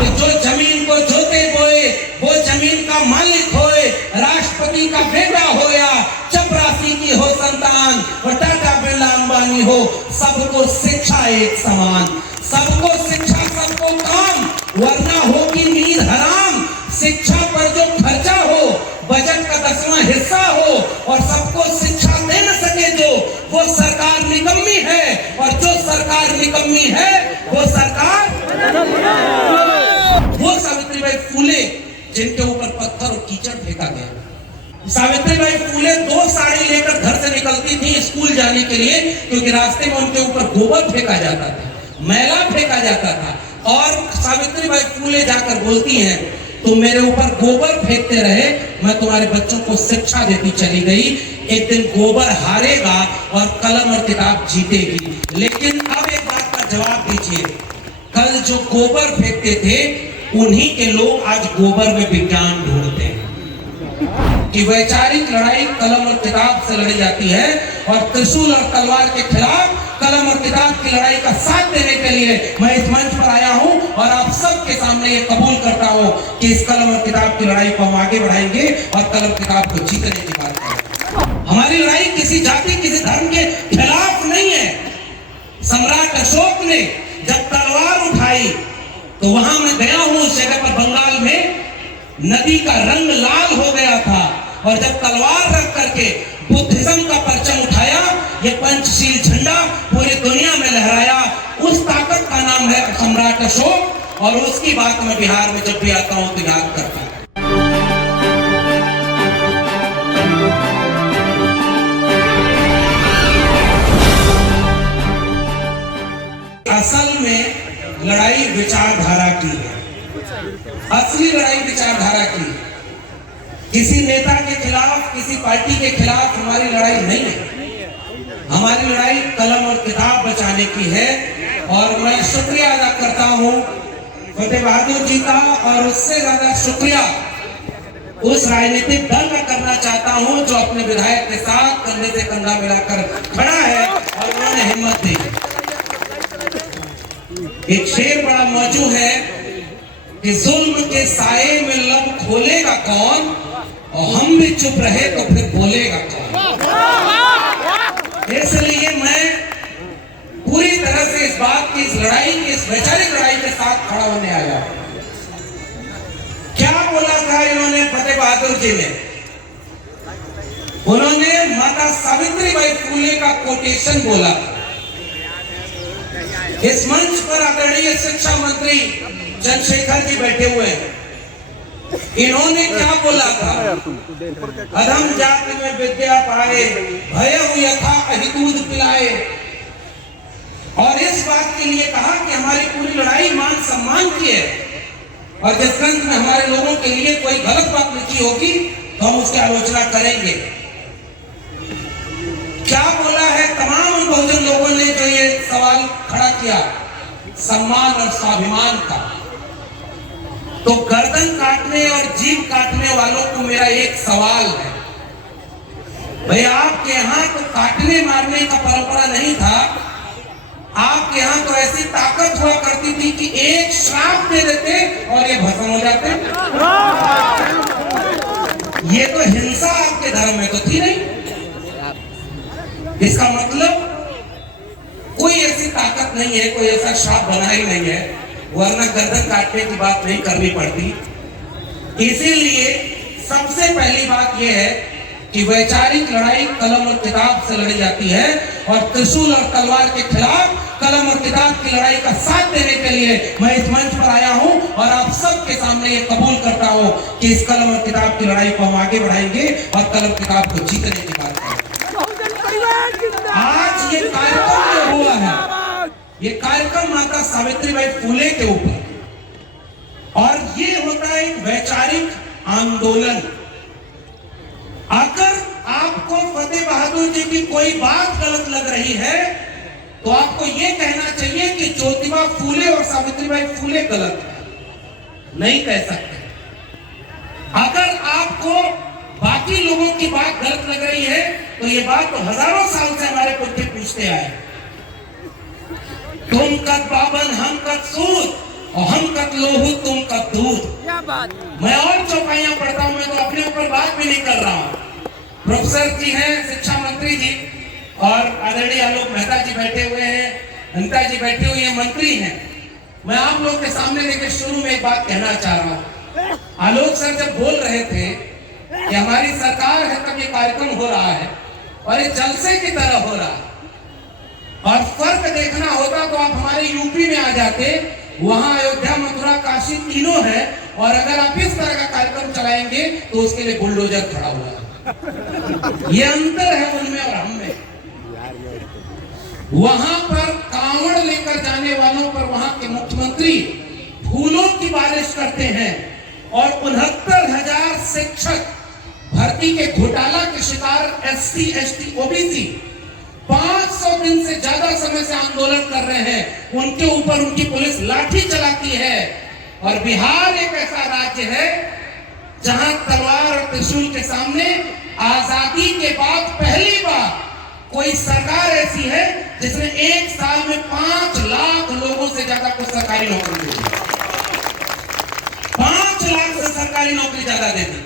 कि जो जमीन को जोते बोए वो जमीन का मालिक होए, राष्ट्रपति का बेटा हो या चपरासी की हो संतान, और टाटा बिरला अंबानी हो, सबको शिक्षा एक समान। सबको शिक्षा सबको काम, वरना होगी नींद हराम। शिक्षा पर जो खर्चा हो बजट का 10वां हिस्सा हो, और सबको शिक्षा दे न सके जो, वो सरकार निकम्मी है। और जो सरकार निकम्मी है वो सरकार, वो सावित्रीबाई फूले जिनके ऊपर पत्थर और कीचड़ फेंका गया। सावित्रीबाई फूले 2 साड़ी लेकर घर से निकलती थी स्कूल जाने के लिए, क्योंकि रास्ते में उनके ऊपर गोबर फेंका जाता था, मैला फेंका जाता था। और सावित्रीबाई फूले जाकर बोलती हैं, तुम मेरे ऊपर गोबर फेंकते रहे, मैं तुम्हारे बच्चों को शिक्षा देती चली गई। एक दिन गोबर हारेगा और कलम और किताब जीतेगी। लेकिन अब एक बात का जवाब दीजिए, कल जो गोबर फेंकते थे उन्हीं के लोग आज गोबर में विज्ञान ढूंढते हैं। कि वैचारिक लड़ाई कलम और किताब से लड़ी जाती है, और त्रिशूल और तलवार के खिलाफ कलम और किताब की लड़ाई का साथ देने के लिए मैं इस मंच पर आया हूं, और आप सबके सामने ये कबूल करता हूं कि इस कलम और किताब की लड़ाई को हम आगे बढ़ाएंगे और कलम किताब को जीतने की बात करेंगे। हमारी लड़ाई किसी जाति किसी धर्म के खिलाफ नहीं है। सम्राट अशोक ने जब तलवार उठाई तो वहां मैं गया हूं, उस जगह पर बंगाल में नदी का रंग लाल हो गया था, और जब तलवार रख करके बुद्धिज्म का परचम उठाया, ये पंचशील झंडा पूरी दुनिया में लहराया। उस ताकत का नाम है सम्राट अशोक, और उसकी बात मैं बिहार में जब भी आता हूं तो याद करता हूं। असल में लड़ाई विचारधारा की है, असली लड़ाई विचारधारा की। किसी नेता के खिलाफ किसी पार्टी के खिलाफ हमारी लड़ाई नहीं है। हमारी लड़ाई कलम और किताब बचाने की है। और मैं शुक्रिया अदा करता हूं फतेह बहादुर जी का, और उससे ज्यादा शुक्रिया उस राजनीतिक दल का करना चाहता हूं जो अपने विधायक के साथ कंधे से कंधा मिलाकर खड़ा है और उन्होंने हिम्मत दी। एक शेर बड़ा मौजू है कि जुल्म के साए में लब खोलेगा कौन, और हम भी चुप रहे तो फिर बोलेगा कौन। इसलिए मैं पूरी तरह से इस बात की, इस लड़ाई की, इस वैचारिक लड़ाई के साथ खड़ा होने आया। क्या बोला था इन्होंने, फतेह बहादुर जी ने? उन्होंने माता सावित्रीबाई फूले का कोटेशन बोला। इस मंच पर आदरणीय शिक्षा मंत्री चंद्रशेखर जी बैठे हुए हैं। इन्होंने क्या बोला था? अधम जाति में विद्या पाए, भयउ यथा अहि दूध पिलाए। और इस बात के लिए कहा कि हमारी पूरी लड़ाई मान सम्मान की है, और जिस ग्रंथ में हमारे लोगों के लिए कोई गलत बात लिखी होगी तो हम उसकी आलोचना करेंगे। क्या बोला है तमाम बहुजन लोगों ने जो ये सवाल खड़ा किया सम्मान और स्वाभिमान का? तो गर्दन काटने और जीभ काटने वालों को मेरा एक सवाल है, भाई आपके यहाँ तो काटने मारने का परंपरा नहीं था, आपके यहाँ तो ऐसी ताकत हुआ करती थी कि एक श्राप दे देते और ये भस्म हो जाते। ये तो हिंसा आपके धर्म में तो थी नहीं। इसका मतलब कोई ऐसी ताकत नहीं है, कोई ऐसा श्राप बना ही नहीं है, वरना गर्दन काटने की बात नहीं करनी पड़ती। इसीलिए सबसे पहली बात यह है कि वैचारिक लड़ाई कलम और किताब से लड़ी जाती है, और त्रिशूल और तलवार के खिलाफ कलम और किताब की लड़ाई का साथ देने के लिए मैं इस मंच पर आया हूं, और आप सबके सामने ये कबूल करता हूं कि इस कलम और किताब की लड़ाई को हम आगे बढ़ाएंगे और कलम किताब को जीतने की बात करेंगे। आज ये कार्यक्रम जो हुआ है, ये कार्यक्रम माता सावित्रीबाई फूले के ऊपर, और ये होता है एक वैचारिक आंदोलन। अगर आपको फतेह बहादुर जी की कोई बात गलत लग रही है तो आपको यह कहना चाहिए कि ज्योतिबा फूले और सावित्रीबाई फूले गलत है, नहीं कह सकते। अगर आपको बाकी लोगों की बात गलत लग रही है तो ये बात तो हजारों साल से हमारे पुरखे पूछते आए, तुम कद बाबन हम कद सूद और हम कद लोहू तुम मैं और चौपाइयां पढ़ता हूं, मैं तो अपने ऊपर बात भी नहीं कर रहा हूं। प्रोफेसर जी हैं, शिक्षा मंत्री जी, और आदरणीय आलोक मेहता जी बैठे हुए हैं, अनिता जी बैठी हुई हैं, मंत्री हैं। मैं आप लोग के सामने देखिए शुरू में एक बात कहना चाह रहा हूं। आलोक सर जब बोल रहे थे कि हमारी सरकार है तब ये कार्यक्रम हो रहा है और ये जलसे की तरह हो रहा है, और फर्क देखना होता तो आप हमारे यूपी में आ जाते, वहां अयोध्या, मथुरा, काशी तीनों है, और अगर आप इस तरह का कार्यक्रम चलाएंगे तो उसके लिए बुलडोजर खड़ा हुआ है। ये अंतर है उनमें और हम में। वहां पर कांवड़ लेकर जाने वालों पर वहां के मुख्यमंत्री फूलों की बारिश करते हैं, और 69,000 शिक्षक भर्ती के घोटाला के शिकार SC, ST, OBC 500 दिन से ज्यादा समय से आंदोलन कर रहे हैं, उनके ऊपर उनकी पुलिस लाठी चलाती है। और बिहार एक ऐसा राज्य है जहां तलवार और त्रिशूल के सामने आजादी के बाद पहली बार कोई सरकार ऐसी है जिसने एक साल में 5 लाख लोगों से ज्यादा को सरकारी नौकरी दी। 5 लाख से सरकारी नौकरी ज्यादा दे दी।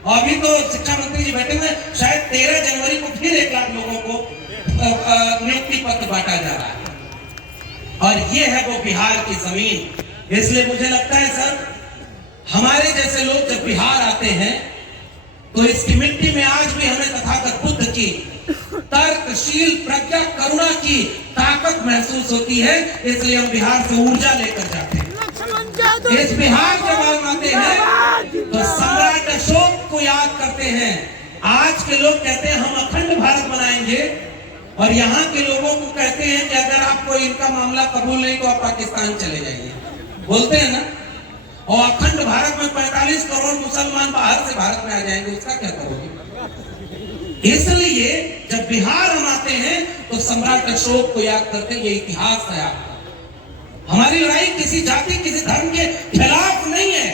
और अभी तो शिक्षा मंत्री जी बैठे हुए, शायद 13 जनवरी को फिर 1 लाख लोगों को नियुक्ति पत्र बांटा जा रहा है। और ये है वो बिहार की जमीन। इसलिए मुझे लगता है सर, हमारे जैसे लोग जब बिहार आते हैं तो इसकी मिट्टी में आज भी हमें तथागत बुद्ध की तर्कशील प्रज्ञा, करुणा की ताकत महसूस होती है। इसलिए हम बिहार से ऊर्जा लेकर जाते हैं। इस बिहार जब हम आते हैं तो सम्राट अशोक को याद करते हैं। आज के लोग कहते हैं हम अखंड भारत बनाएंगे, और यहाँ के लोगों को कहते हैं कि अगर आपको इनका मामला कबूल नहीं तो आप पाकिस्तान चले जाइए, बोलते हैं ना। और अखंड भारत में 45 करोड़ मुसलमान बाहर से भारत में आ जाएंगे, उसका क्या करोगे? इसलिए जब बिहार हम आते हैं तो सम्राट अशोक को याद करते हैं। ये इतिहास है आपका। हमारी लड़ाई किसी जाति, किसी धर्म के खिलाफ नहीं है।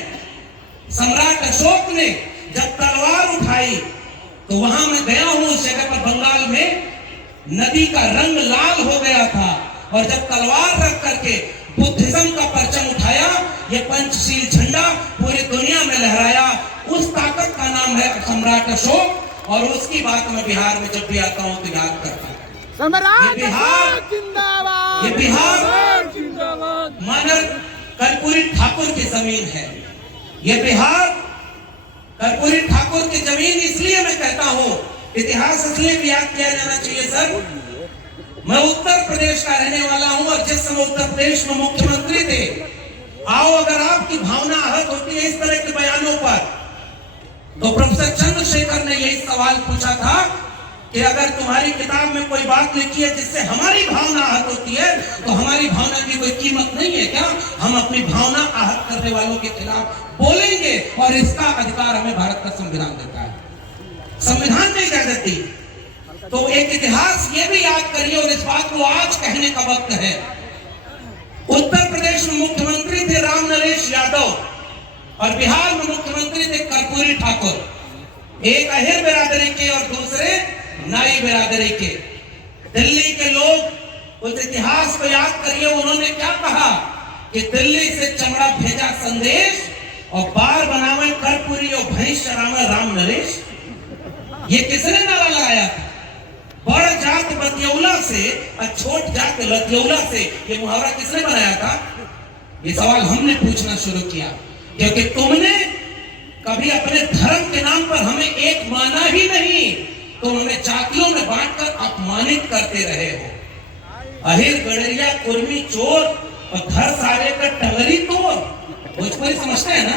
सम्राट अशोक ने जब तलवार उठाई तो वहां मैं गया हूं, उस जगह पर बंगाल में नदी का रंग लाल हो गया था, और जब तलवार रख करके बुद्धिज्म का परचम उठाया, ये पंचशील झंडा पूरी दुनिया में लहराया। उस ताकत का नाम है सम्राट अशोक, और उसकी बात मैं बिहार में जब भी आता हूं तो याद करता हूं। ये बिहार मानव कर्पूरी ठाकुर की जमीन है। ये बिहार कर्पूरी ठाकुर की जमीन इसलिए मैं कहता हूं, इतिहास इसलिए भी याद किया जाना चाहिए सर। मैं उत्तर प्रदेश का रहने वाला हूं, और जिस समय उत्तर प्रदेश में मुख्यमंत्री थे, आओ अगर आपकी भावना आहत होती है इस तरह के बयानों पर, तो प्रोफेसर चंद्रशेखर ने यही सवाल पूछा था कि अगर तुम्हारी किताब में कोई बात लिखी है जिससे हमारी भावना आहत होती है, तो हमारी भावना की कोई कीमत नहीं है क्या? हम अपनी भावना आहत करने वालों के खिलाफ बोलेंगे, और इसका अधिकार हमें भारत का संविधान देता है। संविधान ने इजाजत दी। तो एक इतिहास ये भी याद करिए, और इस बात को आज कहने का वक्त है। उत्तर प्रदेश में मुख्यमंत्री थे राम नरेश यादव, और बिहार में मुख्यमंत्री थे कर्पूरी ठाकुर। एक अहिर बिरादरी के और दूसरे नाई बिरादरी के। दिल्ली के लोग उस इतिहास को याद करिए, उन्होंने क्या कहा कि दिल्ली से चमड़ा भेजा संदेश, और बार बनावे कर्पूरी और भैंस चरावे राम नरेश। ये किसने नारा लगाया था? बड़ जात बतियौला से और छोट जात लतियौला से। ये मुहावरा किसने बनाया था? ये सवाल हमने पूछना शुरू किया, क्योंकि तुमने कभी अपने धर्म के नाम पर हमें एक माना ही नहीं, तुम हमें जातियों में बांटकर अपमानित करते रहे हो। अहिर, गडरिया, कुर्मी, चोर और घर सारे का टंगरी तोड़, भोजपुरी समझते हैं ना?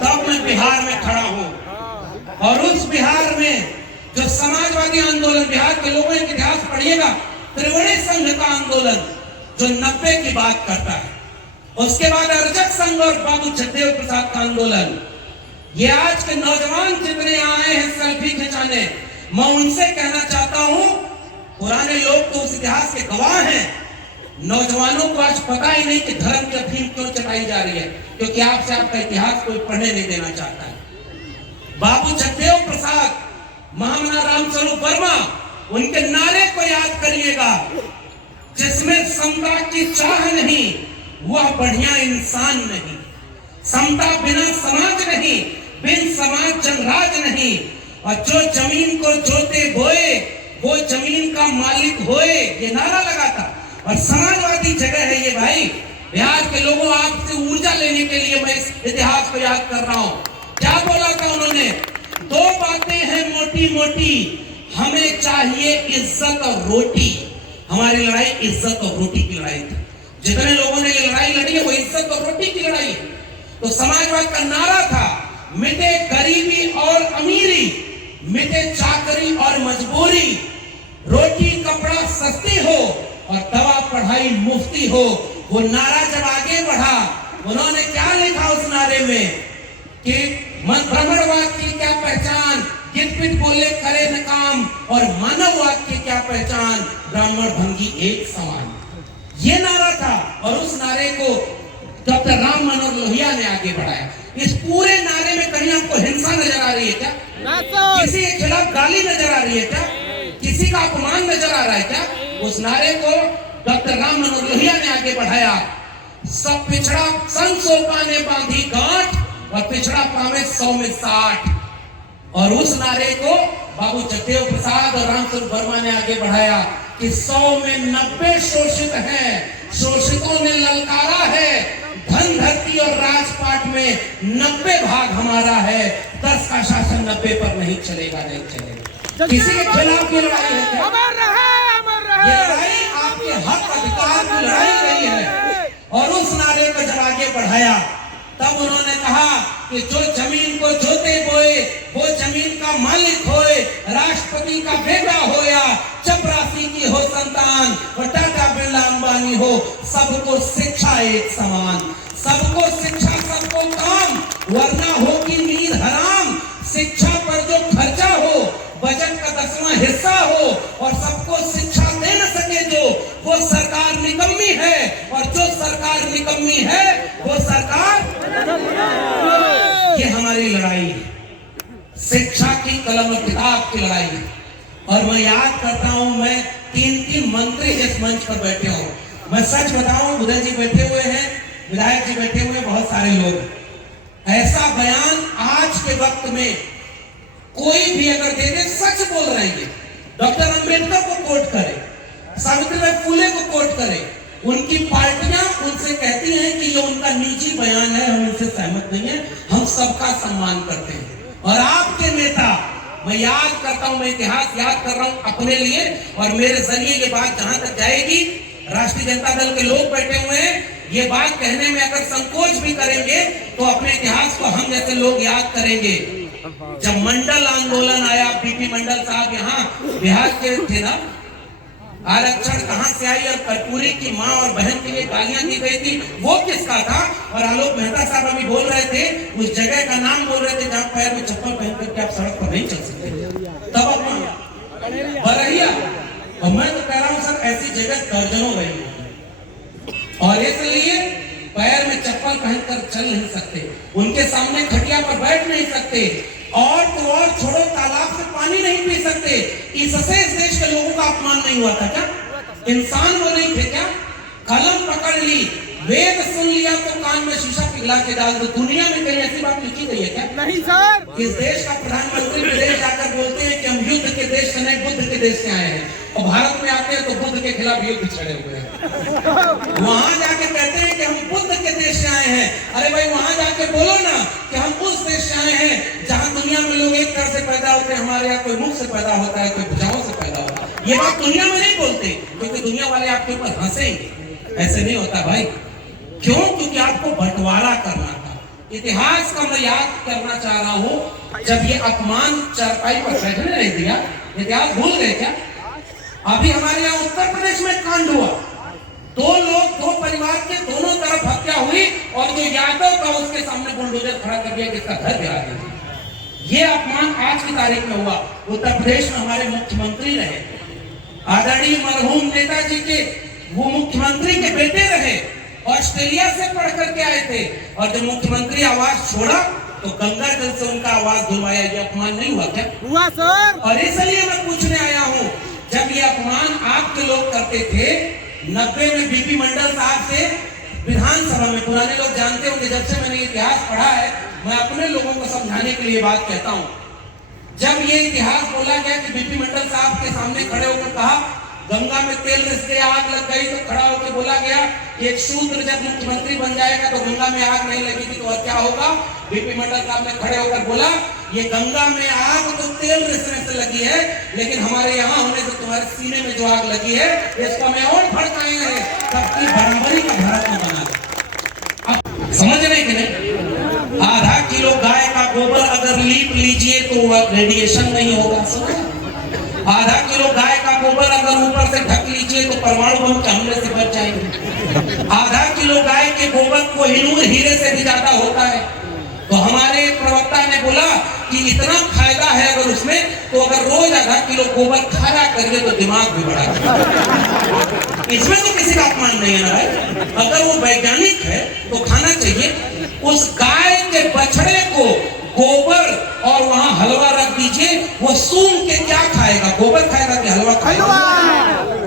तब मैं बिहार में खड़ा हूं, और उस बिहार में जो समाजवादी आंदोलन, बिहार के लोगों के इतिहास पढ़िएगा, त्रिवेणी संघ का आंदोलन जो 90 की बात करता है, उसके बाद अर्जक संघ और बाबू जगदेव प्रसाद का आंदोलन। ये आज के नौजवान जितने आए हैं सेल्फी खिंचाने, मैं उनसे कहना चाहता हूं, पुराने लोग तो उस इतिहास के गवाह हैं, नौजवानों को आज पता ही नहीं कि धर्म की अफीम क्यों चटाई जा रही है, क्योंकि आपसे आपका इतिहास कोई पढ़ने नहीं देना चाहता है। बाबू जगदेव प्रसाद, महामना रामस्वरूप वर्मा, उनके नारे को याद करिएगा, जिसमें समता की चाह नहीं, वह बढ़िया इंसान नहीं। समता बिना समाज नहीं, बिन समाज जनराज नहीं। और जो जमीन को जोते बोए वो जमीन का मालिक होए, ये नारा लगा था। और समाजवादी जगह है ये भाई। बिहार के लोगों, आपसे ऊर्जा लेने के लिए मैं इस इतिहास को याद कर रहा हूं। क्या बोला था उन्होंने? दो बातें हैं मोटी मोटी, हमें चाहिए इज्जत और रोटी। हमारी लड़ाई इज्जत और रोटी की लड़ाई थी। जितने लोगों ने ये लड़ाई लड़ी है वो इज्जत और रोटी की लड़ाई है। तो समाजवाद का नारा था, मिटे गरीबी और अमीरी, मिटे चाकरी और मजबूरी, रोटी कपड़ा सस्ती हो और दवा पढ़ाई मुफ्ती हो। वो नारा जब आगे बढ़ा, उन्होंने क्या लिखा उस नारे में कि ब्राह्मणवाद की क्या पहचान, गिरपिट बोले करे न काम, और मानववाद की क्या पहचान, ब्राह्मण भंगी एक समान। ये नारा था। और उस नारे को डॉक्टर राम मनोहर लोहिया ने आगे बढ़ाया। इस पूरे नारे में कहीं आपको हिंसा नजर आ रही है क्या? किसी के खिलाफ गाली नजर आ रही है क्या? किसी का अपमान नजर आ रहा है क्या? उस नारे को डॉक्टर राम मनोहर लोहिया ने आगे बढ़ाया। सब पिछड़ा संग सोपा ने बांधी गांठ, और पिछड़ा पावे 100 में 60। और उस नारे को बाबू जगदेव प्रसाद और रामस्वरूप वर्मा ने आगे बढ़ाया कि 100 में 90 शोषित हैं, शोषितों ने ललकारा है, धन धरती और राजपाट में 90 भाग हमारा है, 10 का शासन 90 पर नहीं चलेगा, नहीं चलेगा। किसी के खिलाफ ये लड़ाई है क्या? ये लड़ाई आपके हक अधिकार की लड़ाई नहीं है। और उस नारे को जब आगे बढ़ाया तब उन्होंने कहा कि जो जमीन को जोते बोए वो जमीन का मालिक होए, राष्ट्रपति का बेटा होया, चपरासी की हो संतान, और टाटा बिरला अंबानी हो, सबको शिक्षा एक समान। सबको शिक्षा सबको काम, वरना होगी नींद हराम। शिक्षा पर जो खर्चा हो बजट का 10वां हिस्सा हो, और सबको शिक्षा दे न सके जो, वो सरकार निकम्मी है। और जो सरकार निकम्मी है वो सरकार, ये हमारी लड़ाई है, शिक्षा की कलम और किताब की लड़ाई है। और मैं याद करता हूं, मैं 3 मंत्री इस मंच पर बैठे हूं। मैं सच बताऊं, उदय जी बैठे हुए हैं, विधायक जी बैठे हुए, बहुत सारे लोग। ऐसा बयान आज के वक्त में कोई भी अगर दे दे, सच बोल रहे हैं। डॉक्टर अंबेडकर को कोट करे, सावित्रीबाई फुले को कोट करे, उनकी पार्टियां उनसे कहती हैं कि ये उनका निजी बयान है, हम इनसे सहमत नहीं है, हम सबका सम्मान करते हैं। और आपके नेता, मैं याद करता हूं, मैं इतिहास याद कर रहा हूं अपने लिए, और मेरे जरिए ये बात जहां तक जाएगी, राष्ट्रीय जनता दल के लोग बैठे हुए हैं, ये बात कहने में अगर संकोच भी करेंगे तो अपने इतिहास को हम जैसे लोग याद करेंगे। जब मंडल आंदोलन आया, बीपी मंडल साहब यहाँ बिहार के थे ना, आरक्षण कहां से आई और कर्पूरी की मां और बहन के लिए गालियां दी गई थी, वो किसका था? और आलोक मेहता साहब अभी बोल रहे थे, उस जगह का नाम बोल रहे थे जहां पैर में चप्पल पहन करके आप सड़क पर नहीं चल सकते, तब अपना बरहिया। और मैं तो कह रहा हूं सर, ऐसी जगह दर्जनों रही है, और इसलिए पैर में चप्पल पहनकर चल नहीं सकते, उनके सामने खटिया पर बैठ नहीं सकते, और तो और छोड़ो, तालाब से पानी नहीं पी सकते। इससे इस देश के लोगों का अपमान नहीं हुआ था क्या? इंसान वो नहीं थे क्या? कलम पकड़ ली, वेद सुन लिया तो कान में शीशा पिघला के डाल दो। दुनिया में कहीं ऐसी बात लिखी गई है क्या? नहीं सर। इस देश का प्रधानमंत्री विदेश जाकर बोलते हैं कि हम युद्ध के देश से नहीं, बुद्ध के देश से आए हैं, और भारत में आते हैं तो बुद्ध के खिलाफ युद्ध छड़े हुए हैं। वहां जाके कहते हैं कि हम बुद्ध के देश से आए हैं। अरे भाई, वहां जाके बोलो ना कि हम उस देश से आए हैं जहां दुनिया में लोग एक तरह से पैदा होते हैं, हमारे यहाँ कोई मुख से पैदा होता है, कोई भुजाओं से पैदा होता है। ये बात दुनिया में नहीं बोलते, क्योंकि दुनिया वाले आपके ऊपर हंसेंगे। ऐसे नहीं होता भाई। क्यों? क्योंकि आपको बंटवारा करना था। इतिहास का मैं याद करना चाह रहा हूं, जब ये अपमान चारपाई पर बैठने नहीं दिया, इतिहास भूल गए क्या? अभी हमारे यहाँ उत्तर प्रदेश में कांड हुआ, 2 लोग, 2 परिवार के दोनों तरफ हत्या हुई, और जो यादव था उसके सामने बुलडोजर खड़ा कर दिया कि इसका घर गिरा दिया। ये अपमान आज की तारीख में हुआ। उत्तर प्रदेश में हमारे मुख्यमंत्री रहे, आदरणीय मरहूम नेताजी के वो मुख्यमंत्री के बेटे रहे, ऑस्ट्रेलिया से पढ़ करके आए थे, और जब मुख्यमंत्री आवाज छोड़ा तो गंगा जल से उनका आवाज धुलवाया। ये अपमान नहीं हुआ क्या? हुआ सर। और इसलिए मैं पूछने आया हूं, जब ये अपमान आपके लोग करते थे, 90 में बीपी मंडल साहब से विधानसभा में, पुराने लोग जानते होंगे, जब से मैंने इतिहास पढ़ा है, मैं अपने लोगों को समझाने के लिए बात कहता हूं। जब ये इतिहास बोला गया कि बीपी मंडल साहब के सामने खड़े होकर कहा गंगा में तेल रिस गया, आग लग गई, तो खड़ा होकर बोला गया कि एक शूद्र जब मुख्यमंत्री बन जाएगा तो गंगा में आग नहीं लगेगी तो और क्या होगा। बीपी मंडल साहब ने खड़े होकर बोला ये गंगा में आग तो तेल रिसने से लगी है, लेकिन हमारे यहाँ होने से तुम्हारे सीने में जो आग लगी है इसको हमें और भड़काए हैं, सबकी बराबरी का भारत में बना दे। अब समझ रहे कि नहीं? आधा किलो गाय का गोबर अगर लीप लीजिए तो वह रेडिएशन नहीं होगा। सुना? आधा किलो गाय का गोबर अगर ऊपर से ढक लीजिए तो परमाणु बम के हमले से बच जाएंगे। आधा किलो गाय के गोबर को हिनूर हीरे से भी ज्यादा होता है। तो हमारे प्रवक्ता ने बोला कि इतना फायदा है अगर उसमें, तो अगर रोज आधा किलो गोबर खाया करिए तो दिमाग भी बढ़ा। इसमें तो किसी का अपमान नहीं है ना भाई। अगर वो वैज्ञानिक है तो खाना चाहिए। उस गाय के बछड़े को गोबर और वहां हलवा रख दीजिए, वो सूंघ के क्या खाएगा? गोबर खाएगा कि हलवा खाएगा?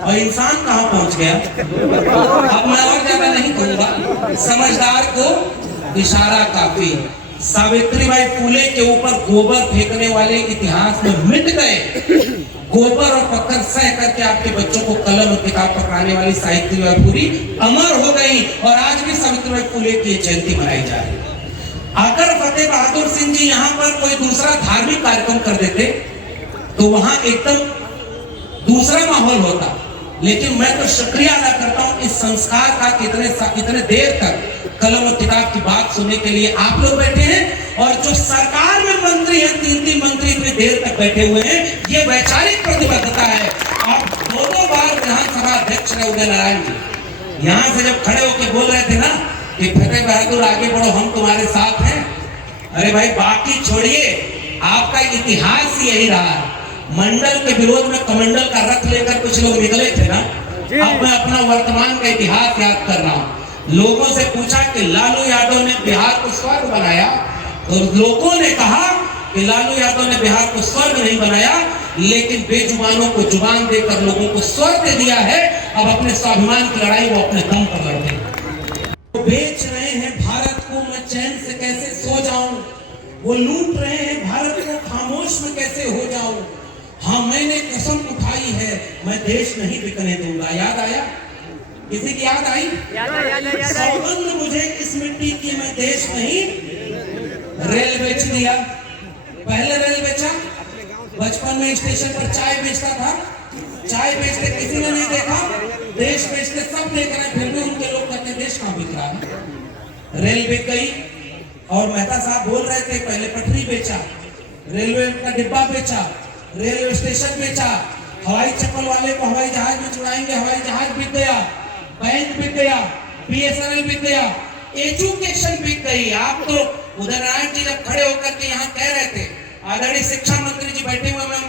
और इंसान कहां पहुंच गया? अब मैं और ज्यादा नहीं कहूंगा, समझदार को इशारा काफी। सावित्रीबाई फुले के ऊपर गोबर फेंकने वाले इतिहास में मिट गए। गोबर और पत्थर सह करके आपके बच्चों को कलम और किताब पकड़ाने वाली सावित्रीबाई फुले अमर हो गई और आज भी सावित्रीबाई फुले की जयंती मनाई जा रही है। अगर फतेह बहादुर सिंह जी यहाँ पर कोई दूसरा धार्मिक कार्यक्रम कर देते तो वहां एकदम दूसरा माहौल होता, लेकिन मैं तो शुक्रिया अदा करता हूं इस संस्कार का कि इतने देर तक कलम और किताब की बात सुनने के लिए आप लोग बैठे हैं, और जो सरकार में मंत्री हैं, 3 मंत्री इतनी देर तक बैठे हुए हैं, ये वैचारिक प्रतिबद्धता है। आप 2 बार विधानसभा अध्यक्ष रहे उदय नारायण जी, यहाँ से जब खड़े होकर बोल रहे थे ना कि फतेह बहादुर आगे बढ़ो, हम तुम्हारे साथ हैं। अरे भाई बाकी छोड़िए, आपका इतिहास ही यही रहा है। मंडल के विरोध में कमंडल का रथ लेकर कुछ लोग निकले थे ना। अब मैं अपना वर्तमान का इतिहास याद कर रहा हूँ। लोगों से पूछा कि लालू यादव ने बिहार को स्वर्ग बनाया, तो लोगों ने कहा कि लालू यादव ने बिहार को स्वर्ग नहीं बनाया, लेकिन बेजुबानों को जुबान देकर लोगों को स्वर्ग दिया है। अब अपने स्वाभिमान की लड़ाई वो अपने दम पर लड़ते हैं। वो बेच रहे हैं भारत को, मैं चैन से कैसे सो जाऊं। वो लूट रहे हैं भारत को, खामोश में कैसे हो जाऊं। हाँ मैंने कसम उठाई है, मैं देश नहीं बिकने दूंगा। याद आया? किसी की याद आई? सौगंध मुझे इस मिट्टी की, मैं देश नहीं। रेल बेच दिया। पहले रेल बेचा, बचपन में स्टेशन पर चाय बेचता था, चाय बेचते किसी ने नहीं देखा, देश बेचते सब देख रहे हैं, फिर भी उनके लोग कहते देश कहां बिक रहा है। रेल बिक गई और मेहता साहब बोल रहे थे पहले पटरी बेचा, रेलवे का डिब्बा बेचा, रेलवे स्टेशन बेचा, हवाई चप्पल वाले को हवाई जहाज में चुराएंगे, हवाई जहाज बिक गया, बैंक बिक गया, बीएसएनएल बिक गया, एजुकेशन बिक गई। आप तो उदय नारायण जी जब खड़े होकर के यहाँ कह रहे थे, आदरणीय शिक्षा मंत्री जी बैठे हुए, मैं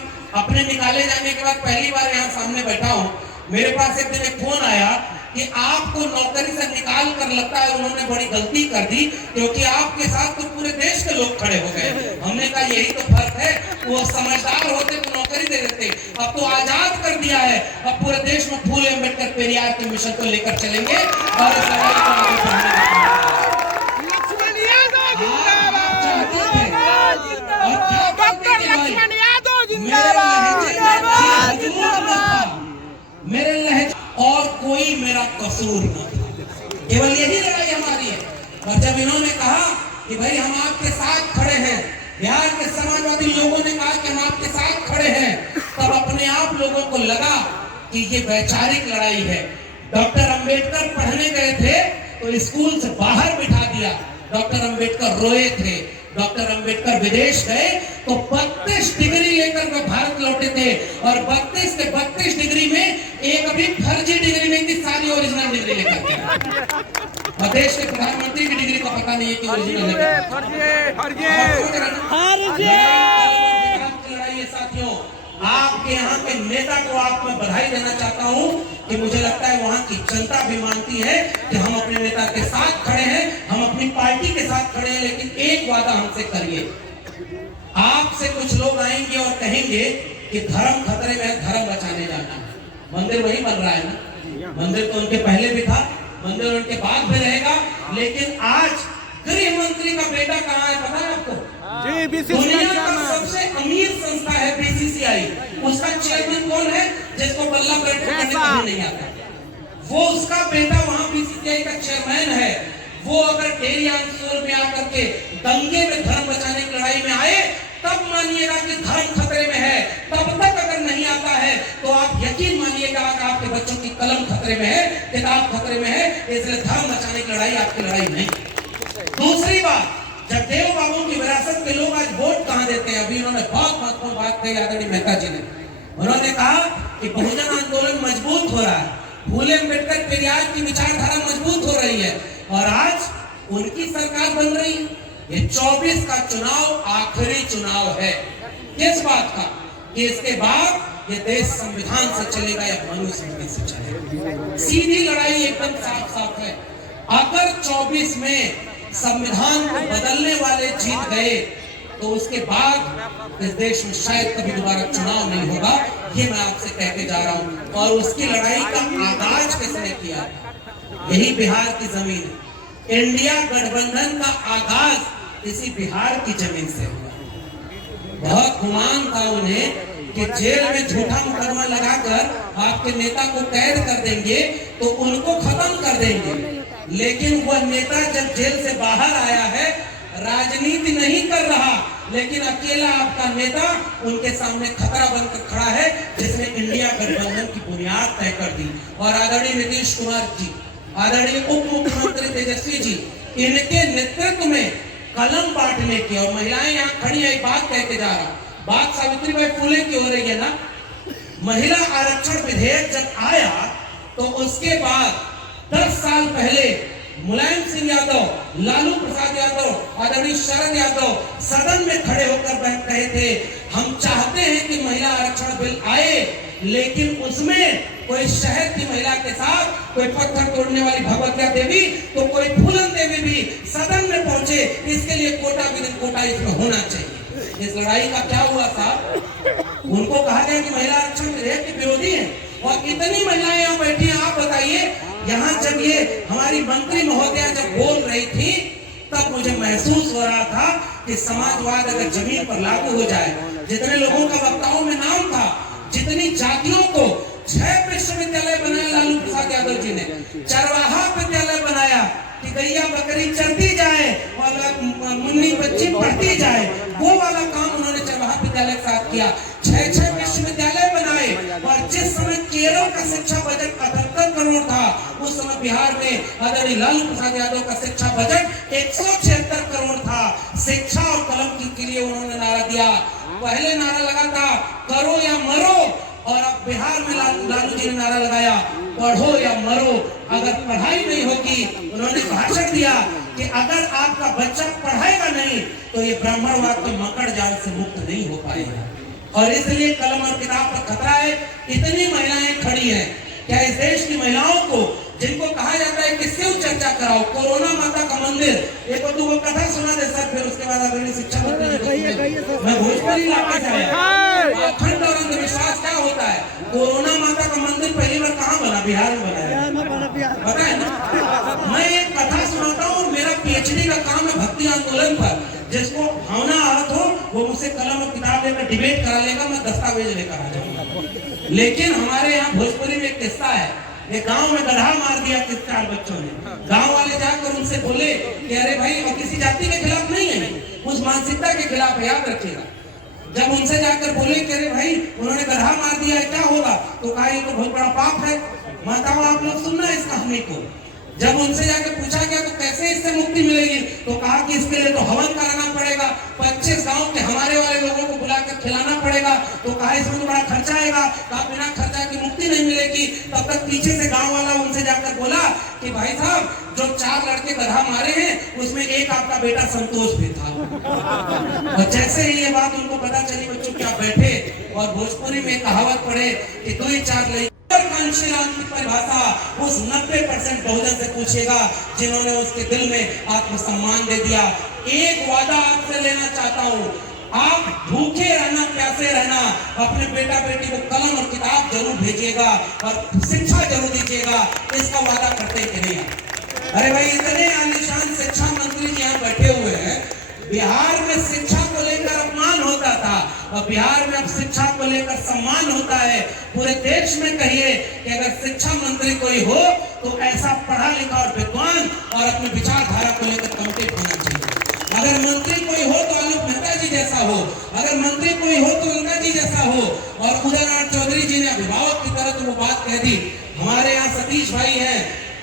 अपने निकाले जाने के बाद पहली बार यहाँ सामने बैठा हूँ। मेरे पास एक दिन एक फोन आया कि आपको नौकरी से निकाल कर लगता है उन्होंने बड़ी गलती कर दी, क्योंकि आपके साथ तो पूरे देश के लोग खड़े हो गए। हमने कहा यही तो फर्क है, वो समझदार होते तो नौकरी दे देते, अब तो आजाद कर दिया है। अब पूरे देश में फूले अम्बेडकर पेरियार के मिशन को लेकर चलेंगे और इस लड़ाई को आगे बढ़ाएंगे। मेरे लहजे और कोई मेरा कसूर न था, केवल यही लड़ाई हमारी है। और जब इन्होंने कहा कि भाई हम आपके साथ खड़े हैं, बिहार के समाजवादी लोगों ने कहा कि हम आपके साथ खड़े हैं, तब अपने आप लोगों को लगा कि ये वैचारिक लड़ाई है। डॉक्टर अंबेडकर पढ़ने गए थे तो स्कूल से बाहर बिठा दिया, डॉक्टर अंबेडकर रोए थे। डॉक्टर अंबेडकर विदेश गए तो 32 डिग्री लेकर वे भारत लौटे थे, और 32 के 32 डिग्री में एक अभी फर्जी डिग्री नहीं थी, सारी ओरिजिनल डिग्री लेकर के। और देश के प्रधानमंत्री की डिग्री का पता नहीं है कि ओरिजिनल है। साथियों, आपके यहाँ के नेता को आप मैं बधाई देना चाहता हूँ कि मुझे लगता है वहाँ की जनता भी मानती है कि हम अपने नेता के साथ खड़े हैं, हम अपनी पार्टी के साथ खड़े हैं। लेकिन एक वादा हमसे करिए, आपसे कुछ लोग आएंगे और कहेंगे कि धर्म खतरे में है, धर्म बचाने जाना है। मंदिर वही बन रहा है ना, मंदिर तो उनके पहले भी था, मंदिर उनके बाद में रहेगा। लेकिन आज गृह मंत्री का बेटा कहाँ है पता है आपको? जी, दुनिया का सबसे अमीर संस्था है बीसीसीआई, उसका चेयरमैन कौन है? जिसको बल्ला बैठ करने कभी नहीं आता, वो उसका बेटा वहां बीसीसीआई का चेयरमैन है। वो अगर डेरी आंदोलन में आकर के दंगे में धर्म बचाने की लड़ाई में आए तब मानिएगा कि धर्म खतरे में है। तब तक अगर नहीं आता है तो आप यकीन मानिएगा कि आपके बच्चों की कलम खतरे में है, किताब खतरे में है। इसलिए धर्म बचाने की लड़ाई आपकी लड़ाई नहीं। दूसरी बात, जगदेव बाबू की विरासत के लोग आज वोट कहां देते हैं? अभी उन्होंने बहुत महत्वपूर्ण बात कही आदरणीय मेहता जी ने। उन्होंने कहा कि बहुजन आंदोलन मजबूत हो रहा है, फूले अम्बेडकर पेरियार की विचारधारा मजबूत हो रही है और आज उनकी सरकार बन रही है। ये 24 का चुनाव आखिरी चुनाव है। किस बात का? कि इसके बाद ये देश संविधान से चलेगा या मनुस्मृति से चलेगा। सीधी लड़ाई एकदम साफ साफ है। अगर 24 में संविधान को बदलने वाले जीत गए तो उसके बाद इस देश में शायद कभी दोबारा चुनाव नहीं होगा। ये मैं आपसे कह के जा रहा हूं। और उसकी लड़ाई का आगाज किसने किया? यही बिहार की जमीन है। इंडिया गठबंधन का आगाज इसी बिहार की जमीन से हुआ। बहुत गुमान था उन्हें कि जेल में झूठा मुकदमा लगाकर आपके नेता को कैद कर देंगे तो उनको खत्म कर देंगे। लेकिन वह नेता जब जेल से बाहर आया है, राजनीति नहीं कर रहा, लेकिन अकेला आपका नेता उनके सामने खतरा बनकर खड़ा है, जिसने इंडिया गठबंधन की बुनियाद तय कर दी। और आदरणीय नीतीश कुमार जी, आदरणीय उप मुख्यमंत्री तेजस्वी जी, इनके नेतृत्व में कलम बांटने की, और महिलाएं यहाँ खड़ी है, बात कह के जा रहा, बात सावित्रीबाई फुले की हो रही है ना। महिला आरक्षण विधेयक जब आया तो उसके बाद 10 साल पहले मुलायम सिंह यादव, लालू प्रसाद यादव, आदरणीय शरद यादव सदन में खड़े होकर कहे थे, हम चाहते हैं कि महिला आरक्षण बिल आए, लेकिन उसमें कोई शहर की महिला के साथ कोई पत्थर तोड़ने वाली भगवतिया देवी तो कोई फूलन देवी भी सदन में पहुंचे, इसके लिए कोटा विद कोटा इसमें होना चाहिए। इस लड़ाई का क्या हुआ साहब? उनको कहा गया कि महिला आरक्षण विधेयक के विरोधी है, और इतनी महिलाएं यहाँ बैठी हैं। आप बताइए, यहाँ जब ये हमारी मंत्री महोदया जब बोल रही थी तब मुझे महसूस हो रहा था कि समाजवाद अगर जमीन पर लागू हो जाए, जितने लोगों का वक्ताओं में नाम था, जितनी जातियों को 6 विश्वविद्यालय बनाया लालू प्रसाद यादव जी ने, चरवाहा विद्यालय बनाया कि गैया बकरी चरती जाए और मुन्नी बच्ची पढ़ती जाए, वो वाला काम उन्होंने चरवाहा विद्यालय के साथ किया। 6 विश्वविद्यालय बनाए, और जिस समय केरल का शिक्षा बजट 78 करोड़ था, उस समय बिहार में आदरणीय लालू प्रसाद यादव का शिक्षा बजट 176 करोड़ था। शिक्षा और कलम के लिए उन्होंने नारा दिया। पहले नारा लगा था करो या मरो, और अब बिहार में लालू जी ने नारा लगाया पढ़ो या मरो। अगर पढ़ाई नहीं होगी, उन्होंने भाषण दिया कि अगर आपका बच्चा पढ़ाएगा नहीं तो ये ब्राह्मणवाद के मकड़ जाल से मुक्त नहीं हो पाएगा। और इसलिए कलम और किताब पर खतरा है। इतनी महिलाएं खड़ी हैं, क्या इस देश की महिलाओं को, जिनको कहा जाता है कि शिव चर्चा कराओ, कोरोना माता का मंदिर, एक और दो कथा सुना दे सर, फिर उसके बाद अगर शिक्षा मंत्री मैं भोजपुरी इलाके से आया। अखंड और अंधविश्वास क्या होता है? कोरोना माता का मंदिर पहली बार कहाँ बना? बिहार में बनाया, पता है ना? मैं एक कथा सुनाता हूँ, और मेरा पीएचडी का काम है भक्ति आंदोलन पर। जिसको भावना आहत हो वो मुझसे कलम और किताब लेकर डिबेट करा लेगा, मैं दस्तावेज लेकर आ जाऊंगा। लेकिन हमारे यहाँ भोजपुरी में एक किस्सा है, एक गांव में गधा मार दिया 4 बच्चों ने। गांव वाले जाकर उनसे बोले कि अरे भाई, वो किसी जाति के खिलाफ नहीं है, उस मानसिकता के खिलाफ है, याद रखिएगा। जब उनसे जाकर बोले कि अरे भाई, उन्होंने गधा मार दिया है, क्या होगा? तो कहा ये तो बहुत बड़ा पाप है। माताओं, आप लोग सुनना इस कहानी को। जब उनसे जाकर पूछा गया तो कैसे इससे मुक्ति मिलेगी, तो कहा कि इसके लिए तो हवन कराना पड़ेगा, 25 गांव के हमारे वाले लोगों को बुलाकर खिलाना पड़ेगा। तो कहा इसमें तो बड़ा खर्चा आएगा। कहा बिना खर्चा की मुक्ति नहीं मिलेगी। तब तक पीछे से गांव वाला उनसे जाकर बोला कि भाई साहब, जो 4 लड़के गधा मारे हैं उसमें एक आपका बेटा संतोष भी था। और जैसे ही ये बात उनको पता चली, बच्चों क्या बैठे और भोजपुरी में कहावत पढ़े कि 2 ही 4 लड़के की परिभाषा उस 90% बहुजन से पूछेगा जिन्होंने उसके दिल में आत्मसम्मान दे दिया। एक वादा आपसे लेना चाहता हूँ, आप भूखे रहना, प्यासे रहना, अपने बेटा बेटी को कलम और किताब जरूर भेजिएगा और शिक्षा जरूर दीजिएगा, इसका वादा करते कि नहीं? अरे भाई, इतने आलीशान शिक्षा मंत्री जी यहाँ बैठे हुए हैं। बिहार में शिक्षा को लेकर अपमान होता था और बिहार में अब शिक्षा को लेकर सम्मान होता है। पूरे देश में कहिए कि अगर शिक्षा मंत्री कोई हो तो ऐसा पढ़ा लिखा और विद्वान और अपने विचारधारा को लेकर कमिटेड होना चाहिए। अगर मंत्री कोई हो तो आलोक मेहता जी जैसा हो, अगर मंत्री कोई हो तो लंका जी जैसा हो। और उदयनारायण चौधरी जी ने अभिभावक की तरह तो वो बात कह दी। हमारे यहाँ सतीश भाई हैं,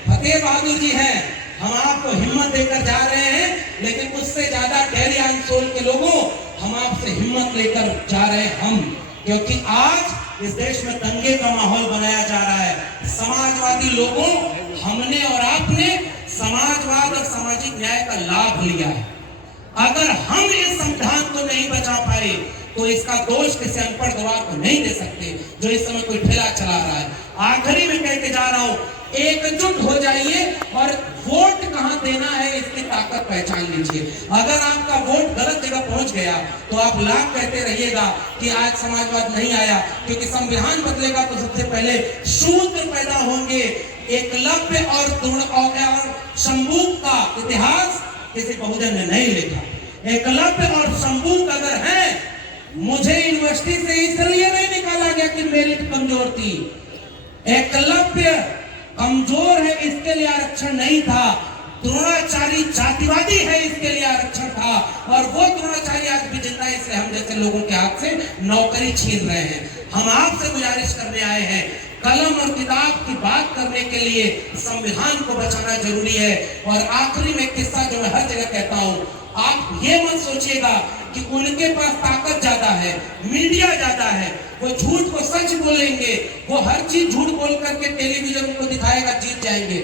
फतेह बहादुर जी हैं, हम आपको हिम्मत देकर जा रहे हैं, लेकिन उससे ज्यादा डेहरी आंसोल के लोगों, हम आपसे हिम्मत लेकर जा रहे हैं हम, क्योंकि आज इस देश में दंगे का माहौल बनाया जा रहा है। समाजवादी लोगों, हमने और आपने समाजवाद और सामाजिक न्याय का लाभ लिया है। अगर हम इस संविधान को नहीं बचा पाए तो इसका दोष किसी अनपढ़ गवाह को नहीं दे सकते जो इस समय कोई ठेला चला रहा है। आखिरी में कह के जा रहा हूं, एकजुट हो जाइए और वोट कहां देना है इसकी ताकत पहचान लीजिए। अगर आपका वोट गलत जगह पहुंच गया तो आप लाख कहते रहिएगा कि आज समाजवाद नहीं आया, क्योंकि संविधान बदलेगा तो सबसे पहले शूद्र पैदा होंगे। एकलव्य और शंभू का इतिहास किसी बहुजन ने नहीं लिखा। एकलव्य और शंभू अगर है, मुझे यूनिवर्सिटी से इसलिए नहीं निकाला गया कि मेरिट कमजोर थी। एकलव्य कमजोर है इसके लिए आरक्षण नहीं था, द्रोणाचार्य जातिवादी है इसके लिए आरक्षण था, और वो द्रोणाचार्य आज भी जिंदा है, इसलिए हम जैसे लोगों के हाथ से नौकरी छीन रहे हैं। हम आपसे गुजारिश करने आए हैं, कलम और किताब की बात करने के लिए संविधान को बचाना जरूरी है। और आखिरी में किस्सा जो मैं हर जगह कहता हूं, आप ये मत सोचिएगा कि उनके पास ताकत ज्यादा है, मीडिया ज्यादा है, वो झूठ को सच बोलेंगे, वो हर चीज झूठ बोल करके टेलीविजन को दिखाएगा, जीत जाएंगे।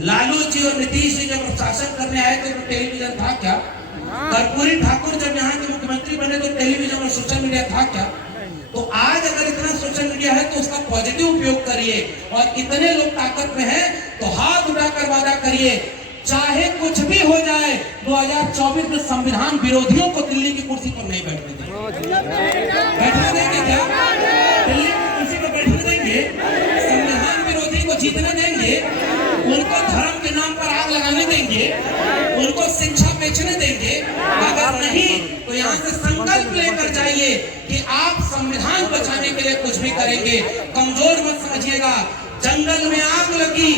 लालू जी और नीतीश जी जब प्रशासन करने आए थे तो टेलीविजन था क्या? कर्पूरी ठाकुर जब यहाँ के मुख्यमंत्री बने तो टेलीविजन और सोशल मीडिया था क्या? तो आज अगर इतना सोशल मीडिया है तो उसका पॉजिटिव उपयोग करिए, और इतने लोग ताकत में हैं तो हाथ उठाकर वादा करिए, चाहे कुछ भी हो जाए 2024 में संविधान विरोधियों को दिल्ली की कुर्सी पर नहीं बैठने देंगे। बैठने देंगे क्या? दिल्ली की कुर्सी पर बैठने देंगे? संविधान विरोधी को जीतने देंगे? उनको धर्म के नाम पर आग लगाने देंगे? उनको शिक्षा बेचने देंगे? अगर नहीं तो यहाँ से संकल्प लेकर जाइए कि आप संविधान बचाने के लिए कुछ भी करेंगे। कमजोर मत समझिएगा। जंगल में आग लगी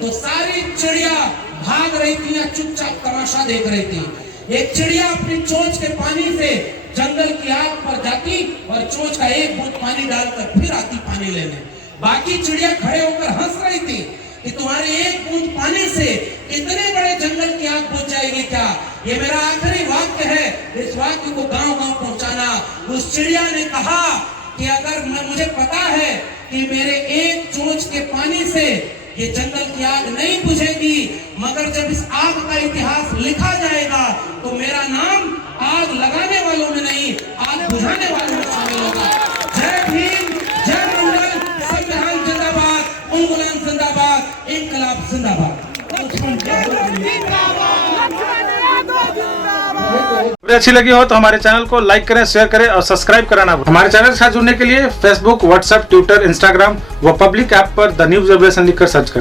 तो सारी चिड़िया भाग रही थी या चुपचाप तमाशा देख रही थी। एक चिड़िया अपनी चोंच के पानी से जंगल की आग पर जाती और चोंच का एक बूंद पानी डालकर फिर आती पानी लेने। बाकी चिड़िया खड़े होकर हंस रही थी कि तुम्हारे एक बूंद पानी से इतने बड़े जंगल की आग बुझ जाएगी क्या? ये मेरा आखिरी वाक्य है, इस वाक्य को गांव-गांव पहुंचाना। उस चिड़िया ने कहा कि अगर मुझे पता है कि मेरे एक चोंच के पानी से ये जंगल की आग नहीं बुझेगी, मगर जब इस आग का इतिहास लिखा जाएगा तो मेरा नाम आग लगाने वालों में नहीं, आग बुझाने वालों में शामिल होगा। जय भीम, जय मंगल, संविधान जिंदाबाद, उन्मूलन जिंदाबाद, इनकलाब जिंदाबाद। अच्छी लगी हो तो हमारे चैनल को लाइक करें, शेयर करें और सब्सक्राइब कराना। हमारे चैनल के साथ जुड़ने के लिए फेसबुक, व्हाट्सएप, ट्विटर, इंस्टाग्राम व पब्लिक ऐप पर द न्यूज़ जनरेशन लिखकर सर्च करें।